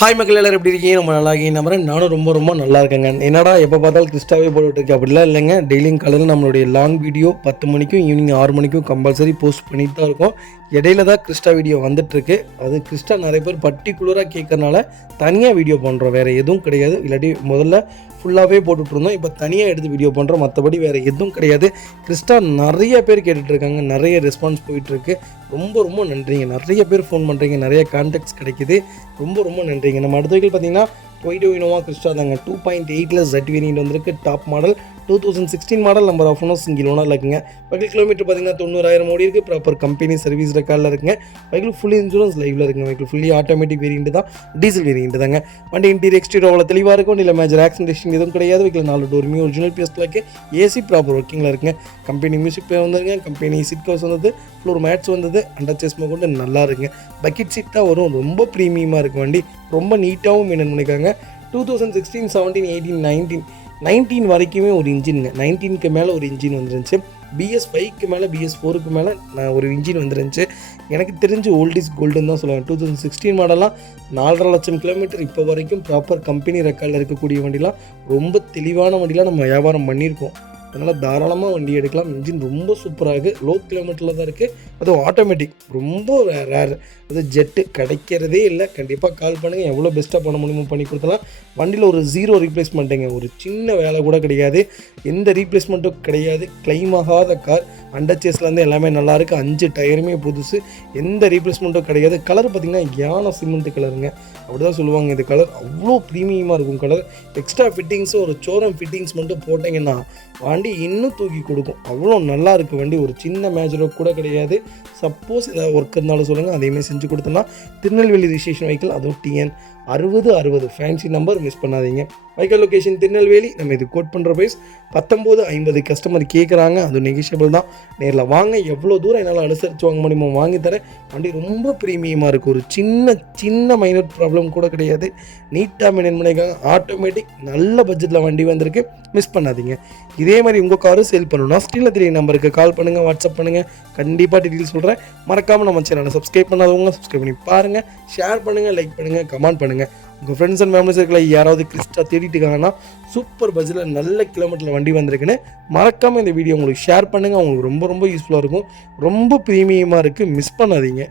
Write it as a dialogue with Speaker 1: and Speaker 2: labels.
Speaker 1: Hi மக்கள் எல்லாரும் எப்படி இருக்கீங்க? நம்ம நல்லா இருக்கீங்க நம்புறேன். நானும் ரொம்ப ரொம்ப நல்லா இருக்கேங்க. என்னடா எப்போ பார்த்தாலும் கிறிஸ்டாவே போட்டுட்டு அப்படிலாம் இல்லைங்க. டெய்லியும் காலையில் நம்மளுடைய லாங் வீடியோ பத்து மணிக்கும் ஈவினிங் ஆறு மணிக்கும் கம்பல்சரி போஸ்ட் பண்ணிட்டு தான் இருக்கோம். இடையில தான் கிறிஸ்டா வீடியோ வந்துட்டுருக்கு அது கிறிஸ்டா நிறைய பேர் பர்டிகுலராக கேட்கறனால தனியாக வீடியோ பண்ணுறோம் வேறு எதுவும் கிடையாது. இல்லாட்டி முதல்ல ஃபுல்லாகவே போட்டுட்ருந்தோம் இப்போ தனியாக எடுத்து வீடியோ பண்ணுறோம் மற்றபடி வேறு எதுவும் கிடையாது. கிறிஸ்டா நிறைய பேர் கேட்டுட்ருக்காங்க நிறைய ரெஸ்பான்ஸ் போயிட்டுருக்கு ரொம்ப ரொம்ப நன்றிங்க. நிறைய பேர் ஃபோன் பண்ணுறீங்க நிறைய கான்டாக்ட்ஸ் கிடைக்குது. ரொம்ப ரொம்ப நன்றிங்க. நம்ம அடுத்த வீக்கில் பார்த்தீங்கன்னா டொய்டோ இனோவா கிறிஸ்டா தாங்க டூ பாயிண்ட் எயிட்டில் ஜெட் வேரியன்ட் வந்திருக்கு. Top model two thousand sixteen model number of ஒன்றும் சிங்கிள் ஓனர் இருக்குங்க. பைக்கிள் கிலோமீட்டர் பார்த்தீங்கன்னா தொண்ணூறாயிரம் ஓடி இருக்குது ப்ராப்பர் கம்பெனி சர்வீஸ் ரெக்கார்டில் இருக்குங்க. பைக்கில் ஃபுல் இன்சூரன்ஸ் லைவில் இருக்குங்க. பைக்கில் ஃபுல்லி ஆட்டோமேட்டிக் வேரியன்ட் தான். டீசல் வேரியன்ட் தாங்க. வண்டி இன்டீரியர் எக்ஸ்டீரியர் அவ்வளோ தெளிவாக இருக்கும். இல்லை மேஜர் ஆக்சிடென்டேஷன் எதுவும் கிடையாது. வைக்கல நாலு டோருமே ஒரிஜினல் பிஎஸ்ல இருக்கு. ஏசி ப்ராப்பர் ஒர்க்கிங்கில் இருக்குங்க. கம்பெனி மியூசிக் பே வந்துருங்க கம்பெனி சிட் கவர்ஸ் வந்தது. ஃப்ளோர் மேட்ஸ் வந்தது. அண்டர் சேஸ்மோ கொண்டு நல்லா இருக்குங்க. பக்கெட் சீட் தான் வரும். ரொம்ப ப்ரீமியமாக இருக்கும் வண்டி. ரொம்ப நீட்டாகவும் மெயின்டைன் பண்ணியிருக்காங்க two thousand sixteen seventeen eighteen nineteen nineteen வரைக்குமே ஒரு இன்ஜினுங்க நைன்டீனுக்கு மேலே ஒரு இன்ஜின் வந்துருந்துச்சு. பிஎஸ் ஃபைவ்க்கு மேலே பிஎஸ் ஃபோருக்கு மேலே நான் ஒரு இன்ஜின் வந்துருந்துச்சு. எனக்கு தெரிஞ்சு ஓல்ட் இஸ் கோல்டுன்னு தான் சொல்லுவேன் டூ தௌசண்ட் சிக்ஸ்டீன் மாடலாம் நாலரை லட்சம் கிலோமீட்டர் இப்போ வரைக்கும் ப்ராப்பர் கம்பெனி ரெக்கார்டில் இருக்கக்கூடிய வண்டிலாம் ரொம்ப தெளிவான வண்டிலாம் நம்ம வியாபாரம் பண்ணியிருக்கோம். அதனால் தாராளமாக வண்டி எடுக்கலாம். இன்ஜின் ரொம்ப சூப்பராக இருக்குது லோ கிலோமீட்டரில் தான் இருக்குது அதுவும் ஆட்டோமேட்டிக் ரொம்ப ரேர் அது ஜெட்டு கிடைக்கிறதே இல்லை. கண்டிப்பாக கால் பண்ணுங்கள் எவ்வளோ பெஸ்ட்டாக பண்ண முடியுமோ பண்ணி கொடுத்தலாம் வண்டியில் ஒரு ஜீரோ ரீப்ளேஸ்மெண்ட்டுங்க ஒரு சின்ன வேலை கூட கிடையாது. எந்த ரீப்ளேஸ்மெண்ட்டும் கிடையாது. கிளைம் ஆகாத கார் அண்டர் சேஸ்லேருந்து எல்லாமே நல்லா இருக்குது அஞ்சு டயருமே புதுசு. எந்த ரீப்ளேஸ்மெண்ட்டும் கிடையாது. கலர் பார்த்திங்கன்னா யானை சிமெண்ட் கலருங்க அப்படி தான் சொல்லுவாங்க. இது கலர் அவ்வளோ ப்ரீமியமாக இருக்கும் கலர் எக்ஸ்ட்ரா ஃபிட்டிங்ஸும் ஒரு சோரம் ஃபிட்டிங்ஸ் மட்டும் போட்டிங்கன்னா வண்டி இன்னும் தூக்கி கொடுக்கும். அவ்வளோ நல்லா இருக்குது வண்டி. ஒரு சின்ன மேஜரோ கூட கிடையாது. சப்போஸ் ஏதாவது ஒர்க் இருந்தாலும் சொல்லுங்கள் அதையுமே செஞ்சு கொடுத்தோம்னா திருநெல்வேலி ரிஜிஸ்ட்ரேஷன் வெஹிக்கிள் அதுவும் டிஎன் அறுபது அறுபது. ஃபேன்சி நம்பர் மிஸ் பண்ணாதீங்க. Vehicle location Tirunelveli. நம்ம இது கோட் பண்ணுற ப்ரைஸ் பத்தொம்போது ஐம்பது கஸ்டமர் கேட்குறாங்க அது நெகிஷியபிள் தான். நேரில் வாங்க. எவ்வளோ தூரம் என்னால் அனுசரித்து வாங்க முடியுமோ வாங்கி தரேன். வண்டி ரொம்ப ப்ரீமியமாக இருக்குது ஒரு சின்ன சின்ன மைனர் ப்ராப்ளம் கூட கிடையாது. நீட்டாக மெயின்டைன் பண்ணியிருக்காங்க ஆட்டோமேட்டிக் நல்ல பட்ஜெட்டில் வண்டி வந்திருக்கு. மிஸ் பண்ணாதீங்க. இதே மாதிரி உங்கள் காரும் சேல் பண்ணணும்னா ஸ்டீலில் தெரிய நம்பருக்கு கால் பண்ணுங்கள் வாட்ஸ்அப் பண்ணுங்கள் கண்டிப்பாக டீட்டெயில் சொல்கிறேன் மறக்காமல் நம்ம சேனலை சப்ஸ்கிரைப் பண்ணாதவங்க சப்ஸ்கிரைப் பண்ணி பாருங்கள் ஷேர் பண்ணுங்கள் லைக் பண்ணுங்கள் கமெண்ட் பண்ணுங்கள் உங்கள் ஃப்ரெண்ட்ஸ் அண்ட் ஃபேமிலி சர்க்கிளில் யாராவது கிறிஸ்டா தேடிட்டு இருக்காங்கன்னா சூப்பர் பஸ்ஸில் நல்ல கிலோமீட்டரில் வண்டி வந்திருக்குன்னு மறக்காமல் இந்த வீடியோ உங்களுக்கு ஷேர் பண்ணுங்கள் உங்களுக்கு ரொம்ப ரொம்ப யூஸ்ஃபுல்லாக இருக்கும். ரொம்ப ப்ரீமியமாக இருக்குது மிஸ் பண்ணாதீங்க.